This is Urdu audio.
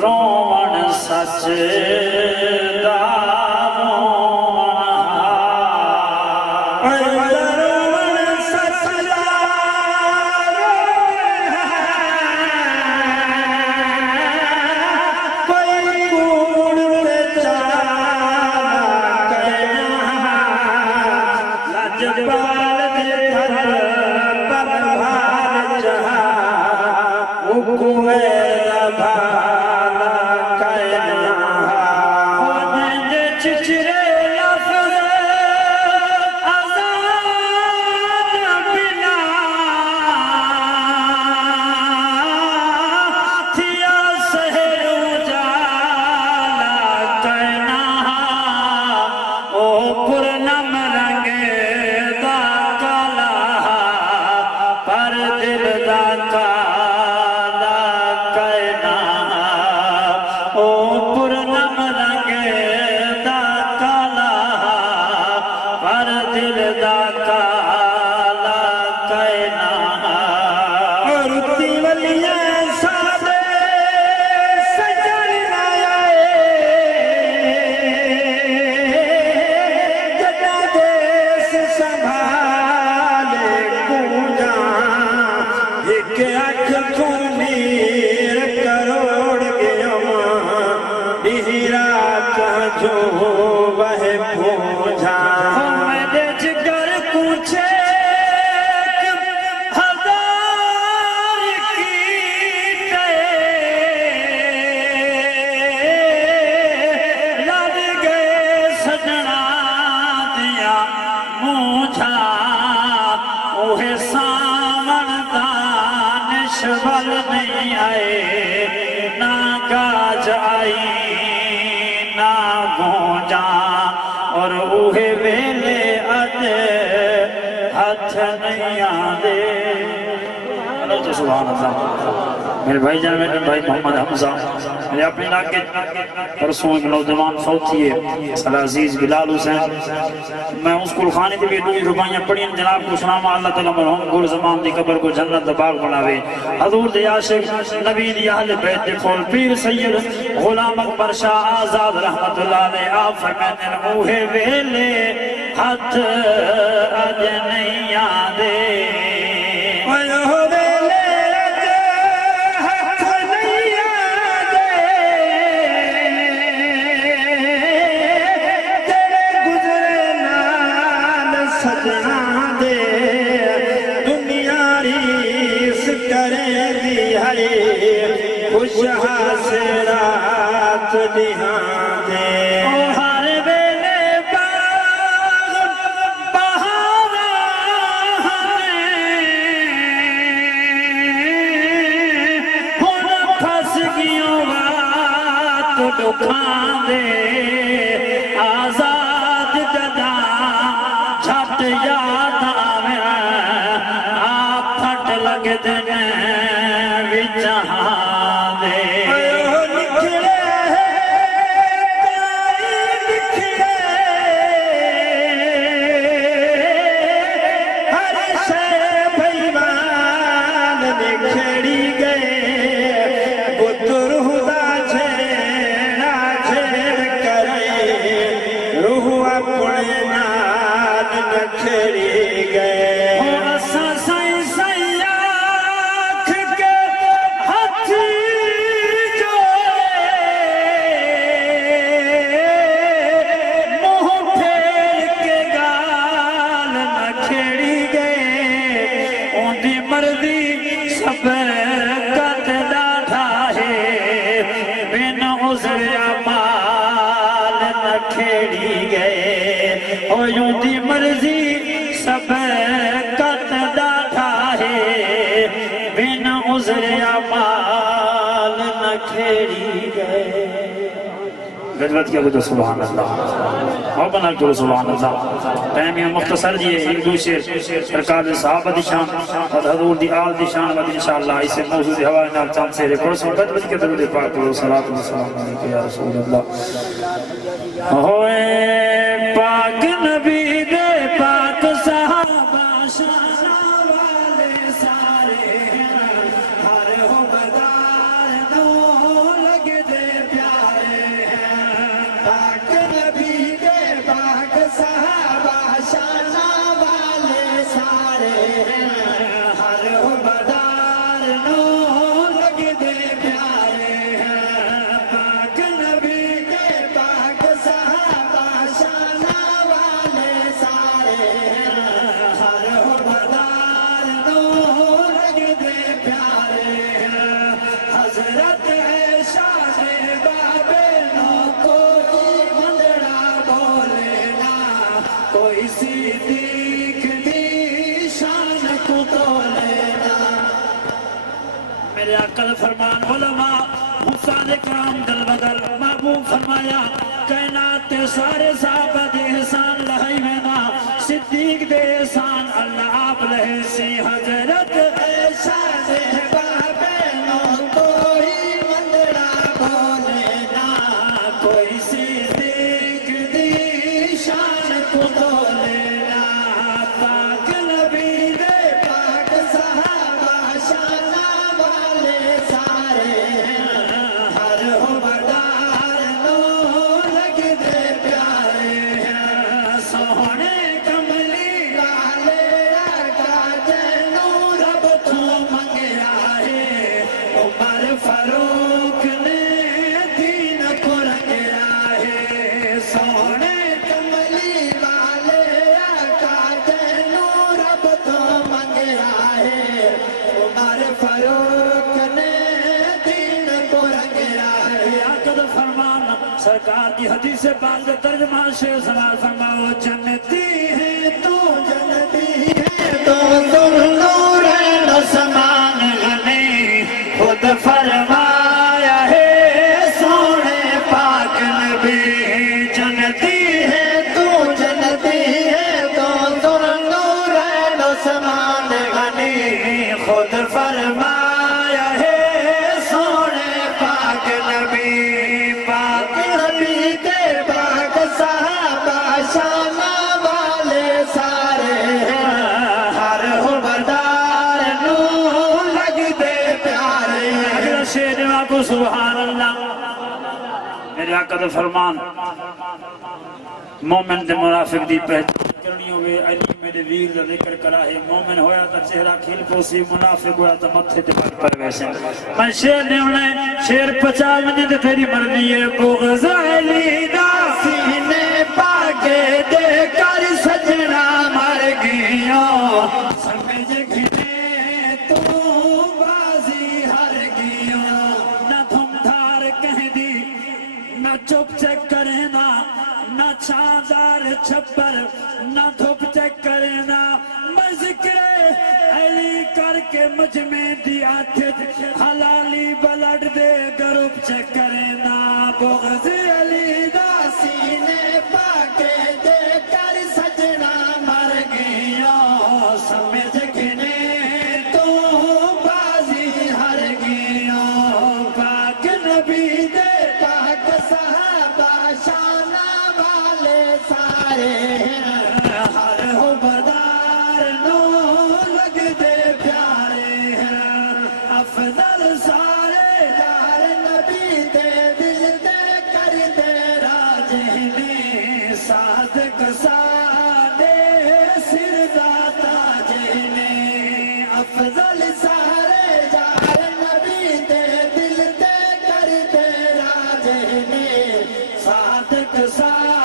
رومن سچ میرے بھائی جان میرے بھائی محمد حمزہ میرے اپنے علاقے پرسوں ایک نوجوان فوت تھے عزیز بلال حسین میں اس کل خانے کے بھی دوئی ربائیاں پڑھیں جناب کو سلام اللہ تعالیٰ مرحوم گل زمان دی قبر کو جنت باغ بناوے حضور دی عاشق نبی دی اہل بیت دی کھول پیر سید غلام اکبر شاہ آزاد رحمت اللہ علیہ آپ فرمائیں اوہے ویلے ہاتھ اج نہیں آدے آزاد جدا جھٹ یاد آویں آپ پھٹ لگ دینے وچہاں دے غلط کیا تو سبحان اللہ اور بنا کرو سبحان اللہ ٹائم یہ مختصر جی ہے ایک دوسرے سرکار صحابہ دی شان اور حضور دی آل دی شان و انشاءاللہ اسے موضوع دی حوالے نال چند سے ریکارڈ سن غلط کے درود پاک کرو صلوات و سلام علیکم یا رسول اللہ ہوئے پاک نبی دے پاک صحابہ شان والے سارے ہر ہو بدار دو لگ دے حضرت ہے شان بابے نو کوئی مندڑا بولے نا کوئی صدیق دی شان کو تولے نا میرے آقا دا فرمان علماء حسان کرام دل بدل محبوب فرمایا کائنات تے سارے صحابہ دے احسان لہائی میں نا صدیق دے احسان اللہ آپ لہے سی حضرت شان بابے نو کوئی مندڑا بولے نا کوئی صدیق دی شان کو تولے نا پاک نبی دے پاک صحابہ شانہ والے سارے ہیں ہر حبردار نو لگ دے پیارے ہیں سونے کملی والے آقا جنوں رب تو منگیا ہے عمر فاروق نے دین کو رنگیا ہے سونے کملی والے آقا جنوں رب تو منگیا ہے عمر فاروق نے دین کو رنگیا ہے آقا دا فرمان سرکار کی حدیث پاک دا ترجمہ شیخ سوال فرماؤ جنتی ہے تو جنتی ہے تو تم نور آسمان نے خود فرمایا ہے سونے پاک نبی جنتی ہے تو جنتی ہے تو تم نور آسمان نے خود فرمایا ہے سونے پاک نبی پاک نبی دے پاک صحابہ شانہ والے سارے ہیں ہر حبردار نو لگ دے پیارے ہیں شیر کو سبحان اللہ میرے آقا دا فرمان مومن دے منافق دی پہچان کرنی ہوئے علی میرے ویر دا ذکر کرا ہے مومن ہویا تا چہرہ کھیل پوسی منافق ہویا تا متھے تے پر ویسے میں شیر نے انہیں شیر پچا منی تے تیری مرضی ہے بغض علی دا سینے پاکے دے کر سجنا مر گیوں سمجھ گھنے تو بازی ہر گیوں نہ تھم دھار کہہ دی نہ چپ چک کرے نا نہ چھاندار چھپر نہ دھوپ چک کرے نا میں ذکر علی کر کے مجھ میں دیا تھے حلالی بلڈ دے گروپ چک کرے نا بغض علی دا سینے پاکے دے کر سجنا مر گیوں سمجھ گھنے تو بازی ہر گیوں پاک نبی دے پاک صحابہ شانہ والے سارے ہیں ہر حبردار نو لگ دے پیارے ہیں افضل سارے یار نبی دے دل دے کر دے راجہنے صادق سادے سر داتا جہنے افضل سارے یار نبی دے دل دے کر دے راجہنے صادق سادے